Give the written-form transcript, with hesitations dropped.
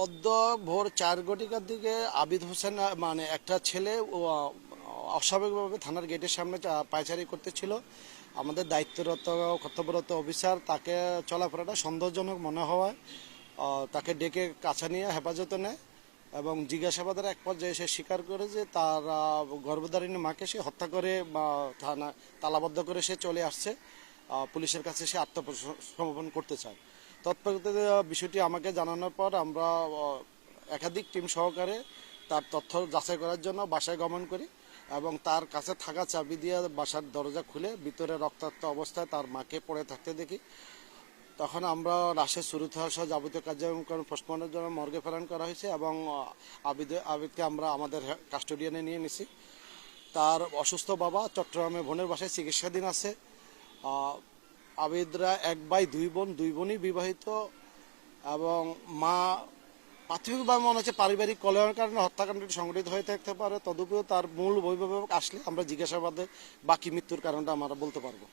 পদ্ম ভোর 4 ঘটিকার দিকে আবিদ হোসেন মানে একটা ছেলে অস্বাভাবিকভাবে থানার গেটের সামনে পায়চারি করতেছিল। আমাদের দায়িত্বরত কর্তব্যরত অফিসার তাকে চলাফেরাটা সন্দেহজনক মনে হওয়ায় তাকে ডেকে কাছে নিয়ে হেফাজতে নেয় এবং জিজ্ঞাসাবাদের এক পর্যায়ে সে স্বীকার করে যে তার গর্ভধারিণী মাকে সে হত্যা করে বা থানা তালাবদ্ধ করে সে চলে আসছে। পুলিশের কাছে সে আত্মসমর্পণ করতে চায়। তৎপরবর্তীতে বিষয়টি আমাকে জানানোর পর আমরা একাধিক টিম সহকারে তার তথ্য যাচাই করার জন্য বাসায় গমন করি এবং তার কাছে থাকা চাবি দিয়ে বাসার দরজা খুলে ভিতরে রক্তাক্ত অবস্থায় তার মাকে পড়ে থাকতে দেখি। তখন আমরা লাশের শুরুতে সহ যাবতীয় কার্যক্রম পোস্টমর্টমের জন্য মর্গে প্রেরণ করা হয়েছে এবং আবিদকে আমরা আমাদের কাস্টোডিয়ানে নিয়ে নিছি। তার অসুস্থ বাবা চট্টগ্রামে বোনের বাসায় চিকিৎসাধীন আছে। আবিদরা 1 ভাই 2 বোন, 2 বোনই বিবাহিত এবং মা প্রাথমিকভাবে মনে হচ্ছে পারিবারিক কলহের কারণে হত্যাকাণ্ডটি সংঘটিত হয়ে থাকতে পারে। তদুপরি তার মূল অভিভাবক আসলে আমরা জিজ্ঞাসাবাদে বাকি মৃত্যুর কারণটা আমরা বলতে পারবো।